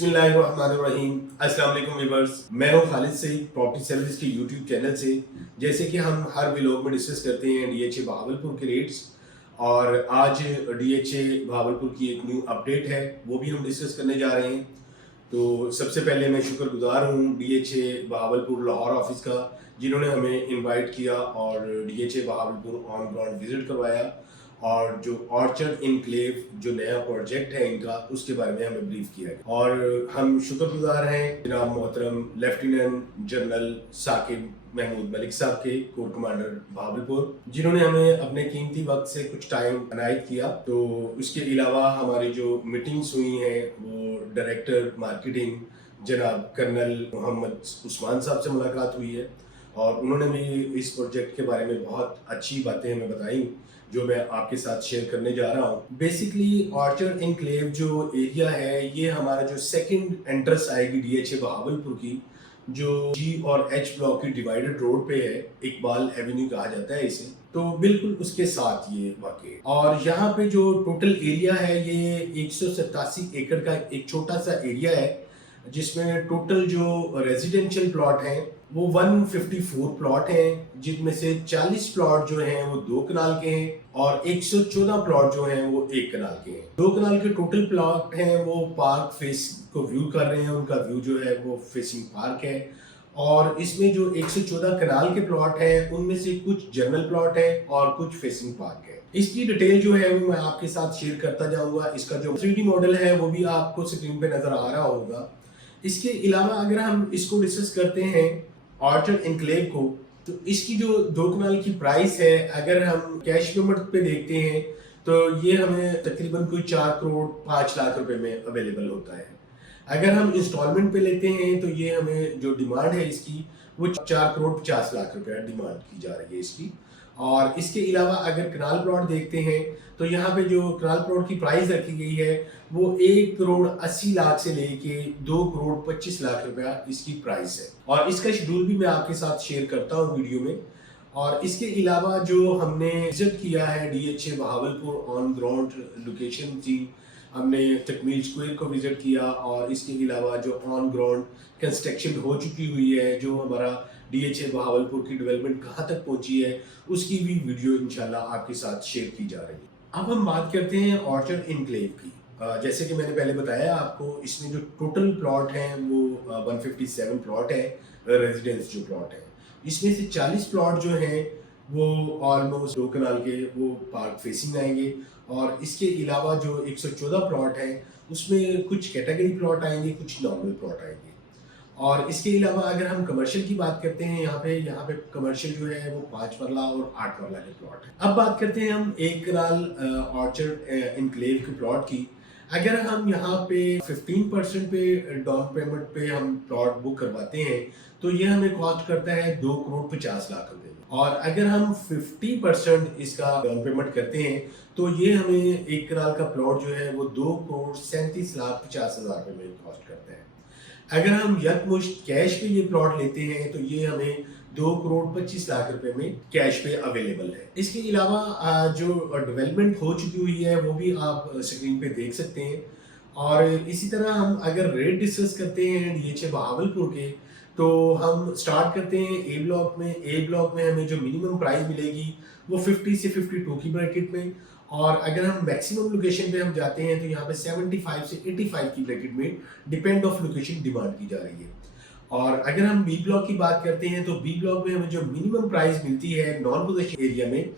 बिस्मिल्लाहिर्रहमानिर्रहीम। अस्सलाम वालेकुम व्यूअर्स, मैं हूं खालिद सईद प्रॉपर्टी सर्विस के यूट्यूब चैनल से। जैसे कि हम हर व्लॉग में डिस्कस करते हैं डीएचए बहावलपुर के रेट्स, और आज डीएचए बहावलपुर की एक न्यू अपडेट है, वो भी हम डिस्कस करने जा रहे हैं। तो सबसे पहले मैं शुक्रगुजार हूँ डीएचए बहावलपुर लाहौर ऑफिस का, जिन्होंने हमें इनवाइट किया और DHA Bahawalpur on ground visit करवाया, और जो ऑर्चर्ड इनक्लेव जो नया प्रोजेक्ट है इनका, उसके बारे में हमें ब्रीफ किया गया। और हम शुक्रगुजार हैं जनाब मोहतरम लेफ्टिनेंट जनरल साकिब महमूद मलिक साहब के, कोर कमांडर बहावलपुर, जिन्होंने हमें अपने कीमती वक्त से कुछ टाइम अनायत किया। तो उसके अलावा हमारी जो मीटिंग्स हुई हैं वो डायरेक्टर मार्केटिंग जनाब कर्नल मोहम्मद उस्मान साहब से मुलाकात हुई है, और उन्होंने भी इस प्रोजेक्ट के बारे में बहुत अच्छी बातें हमें बताई, जो मैं आपके साथ शेयर करने जा रहा हूँ। बेसिकली ऑर्चर्ड इनक्लेव जो एरिया है, ये हमारा जो सेकंड एंट्रेंस आएगी डीएचए बहावलपुर की, जो जी और एच ब्लॉक की डिवाइडेड रोड पे है, इकबाल एवेन्यू कहा जाता है इसे। तो बिल्कुल उसके साथ ये वाकई, और यहाँ पे जो टोटल एरिया है ये 187 एकड़ का एक छोटा सा एरिया है, जिसमें टोटल जो रेजिडेंशियल प्लॉट हैं वो 154 प्लॉट हैं, जिनमें से 40 प्लॉट जो हैं वो 2 कनाल के हैं, और 114 प्लॉट जो हैं वो 1 कनाल के हैं। 2 कनाल के टोटल प्लॉट हैं वो पार्क फेस को व्यू कर रहे हैं, उनका व्यू जो है वो फेसिंग पार्क है। और इसमें जो 114 कनाल के प्लॉट हैं उनमें से कुछ जनरल प्लॉट है और कुछ फेसिंग पार्क है। इसकी डिटेल जो है वो मैं आपके साथ शेयर करता जाऊंगा। इसका जो 3D मॉडल है वो भी आपको स्क्रीन पे नजर आ रहा होगा। इसके अलावा अगर हम इसको डिस्कस करते हैं ऑर्चर्ड इनक्लेव को, तो इसकी जो 2 कनाल की प्राइस है, अगर हम कैश पेमेंट पे देखते हैं तो ये हमें तकरीबन कोई 4 करोड़ 5 लाख रुपए में अवेलेबल होता है। अगर हम इंस्टॉलमेंट पे लेते हैं तो ये हमें जो डिमांड है इसकी वो 4 करोड़ 50 लाख रुपया डिमांड की जा रही है इसकी। और इसके अलावा अगर कनाल प्लॉट देखते हैं तो यहाँ पे जो कनाल प्लॉट की प्राइस रखी गई है वो 1 करोड़ 80 लाख से लेके 2 करोड़ 25 लाख रुपया इसकी प्राइस है। और इसका शेड्यूल भी मैं आपके साथ शेयर करता हूँ वीडियो में। और इसके अलावा जो हमने विजिट किया है DHA Bahawalpur on ground location थी, हमने तकमील स्क्वायर को विजिट किया, और इसके अलावा जो ऑन ग्राउंड कंस्ट्रक्शन हो चुकी हुई है, जो हमारा डीएचए बहावलपुर की डेवलपमेंट कहाँ तक पहुंची है, उसकी भी वीडियो इंशाल्लाह आपके साथ शेयर की जा रही है। अब हम बात करते हैं ऑर्चर्ड इनक्लेव की। जैसे कि मैंने पहले बताया आपको, इसमें जो टोटल प्लॉट हैं वो 157 प्लॉट है, रेजिडेंस जो प्लॉट है। इसमें से 40 प्लॉट जो हैं वो ऑलमोस्ट 2 कनाल के वो पार्क फेसिंग आएंगे, और इसके अलावा जो 114 प्लॉट हैं उसमें कुछ कैटेगरी प्लॉट आएंगे, कुछ नॉर्मल प्लॉट आएंगे। और इसके अलावा अगर हम कमर्शियल की बात करते हैं, यहाँ पे कमर्शियल जो है वो 5 मरला और 8 मरला के प्लॉट है। अब बात करते हैं हम 1 कनाल ऑर्चर्ड इनक्लेव के प्लॉट की। अगर हम यहाँ पे 15% पे डाउन पेमेंट पे हम प्लॉट बुक करवाते हैं तो ये हमें कॉस्ट करता है 2 करोड़ 50 लाख रुपए में। और अगर हम 50% इसका डाउन पेमेंट करते हैं तो ये हमें 1 कनाल का प्लॉट जो है वो 2 करोड़ 37 लाख 50 हजार रुपए में कॉस्ट करता है। अगर हम यकमुश्त कैश पे ये प्लॉट लेते हैं तो ये हमें 2 करोड़ 25 लाख रुपए में कैश पे अवेलेबल है। इसके अलावा जो डेवलपमेंट हो चुकी हुई है वो भी आप स्क्रीन पे देख सकते हैं। और इसी तरह हम अगर रेट डिस्कस करते हैं डीएचए बहावलपुर के, तो हम स्टार्ट करते हैं ए ब्लॉक में। ए ब्लॉक में हमें जो मिनिमम प्राइस मिलेगी वो 50 से 52 की ब्रैकेट में, और अगर हम मैक्सिमम लोकेशन पे हम जाते हैं तो यहाँ पे 75 से 85 की ब्रैकेट में डिपेंड ऑफ लोकेशन डिमांड की जा रही है। और अगर हम बी ब्लॉक की बात करते हैं तो बी ब्लॉक में हमें जो मिनिमम प्राइस मिलती है नॉन पोजेशन एरिया में,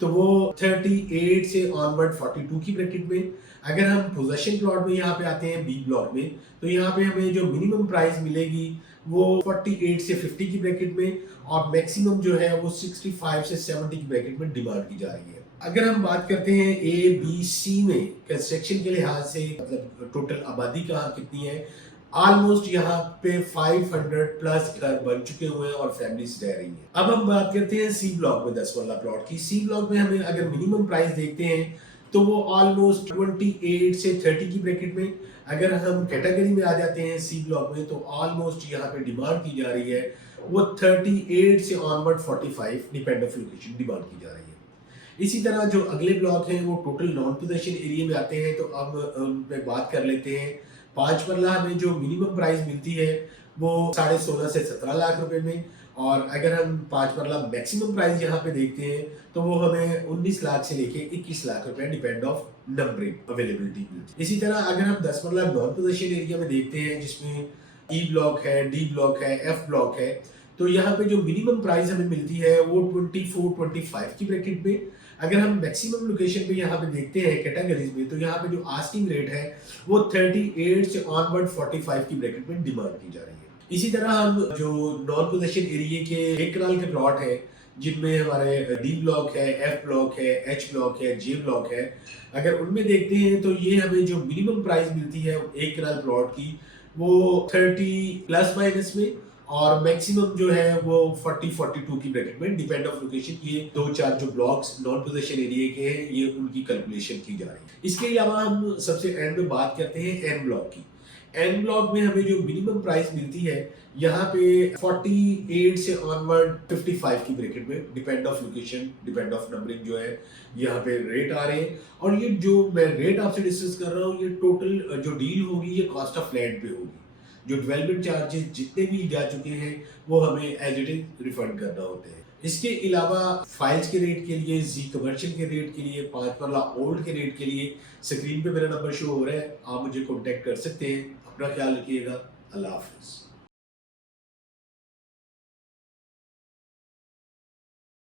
तो वो 38 से ऑनवर्ड 42 की ब्रैकेट में। अगर हम पोजेशन प्लॉट में यहाँ पे आते हैं बी ब्लॉक में, तो यहाँ पे हमें जो मिनिमम प्राइस मिलेगी वो 48 से 50 की ब्रैकेट में, और मैक्सिमम जो है वो 65 से 70 की ब्रैकेट में डिमांड की जा रही है। अगर हम बात करते हैं ए बी सी में कंस्ट्रक्शन के लिहाज से, मतलब टोटल आबादी कहाँ कितनी है, ऑलमोस्ट यहाँ पे 500 प्लस घर बन चुके हुए हैं और फैमिलीज रह रही हैं। अब हम बात करते हैं सी ब्लॉक में 10 वाला प्लॉट की। सी ब्लॉक में हमें अगर मिनिमम प्राइस देखते हैं तो वो ऑलमोस्ट 28 से 30 की ब्रैकेट में। अगर हम कैटेगरी में आ जाते हैं सी ब्लॉक में, तो ऑलमोस्ट यहाँ पे डिमांड की जा रही है वो 38 से onward 45 depend of location demand की जा रही है। इसी तरह जो अगले ब्लॉक हैं वो टोटल नॉन पोजेशन एरिया में आते हैं, तो अब उन पे बात कर लेते हैं। 5 मरला हमें जो मिनिमम प्राइस मिलती है वो 16.5 से 17 लाख रुपए में, और अगर हम 5 मरला मैक्सिमम प्राइस यहाँ पे देखते हैं तो वो हमें 19 लाख से लेके 21 लाख रुपए डिपेंड ऑफ नंबरिंग अवेलेबिलिटी मिलती है। इसी तरह अगर हम 10 मरला नॉन पोजेशन एरिया में देखते हैं जिसमें ई ब्लॉक है, डी ब्लॉक है, एफ ब्लॉक है, तो यहाँ पे जो मिनिमम प्राइस हमें मिलती है वो 24-25 की ब्रैकेट में। अगर हम मैक्सिमम लोकेशन पे यहाँ पे देखते हैं कैटेगरीज में, तो यहाँ पे जो आस्किंग रेट है वो 38 से ऑनवर्ड 45 की ब्रैकेट में डिमांड की जा रही है। इसी तरह हम जो नॉन पोजेशन एरिया के एक कनाल के प्लॉट है जिनमें हमारे डी ब्लॉक है, एफ ब्लॉक है, एच ब्लॉक है, जे ब्लॉक है, अगर उनमें देखते हैं तो ये हमें जो मिनिमम प्राइस मिलती है एक कनाल प्लॉट की वो 30 प्लस माइनस में, और मैक्सिमम जो है वो 40-42 की ब्रैकेट में डिपेंड ऑफ लोकेशन। ये 2-4 जो ब्लॉक्स नॉन पोजेशन एरिया के हैं ये उनकी कैलकुलेशन की जा रही है। इसके अलावा हम सबसे एंड में बात करते हैं एन ब्लॉक की। एन ब्लॉक में हमें जो मिनिमम प्राइस मिलती है यहाँ पे 48 से ऑनवर्ड 55 की ब्रैकेट में depend of location, depend of numbering जो है यहाँ पे रेट आ रहे हैं। और ये जो मैं रेट आपसे डिस्कस कर रहा हूँ ये टोटल जो डील होगी ये कॉस्ट ऑफ लैंड पे होगी। जो डेवलपमेंट चार्जेस जितने भी जा चुके हैं वो हमें एज इट इज रिफंड करना होते हैं। इसके अलावा फाइल्स के रेट के लिए, जी कमर्शियल के रेट के लिए, 5 मरला ओल्ड के रेट के लिए स्क्रीन पे मेरा नंबर शो हो रहा है, आप मुझे कॉन्टेक्ट कर सकते हैं। अपना ख्याल रखिएगा। अल्लाह हाफिज़।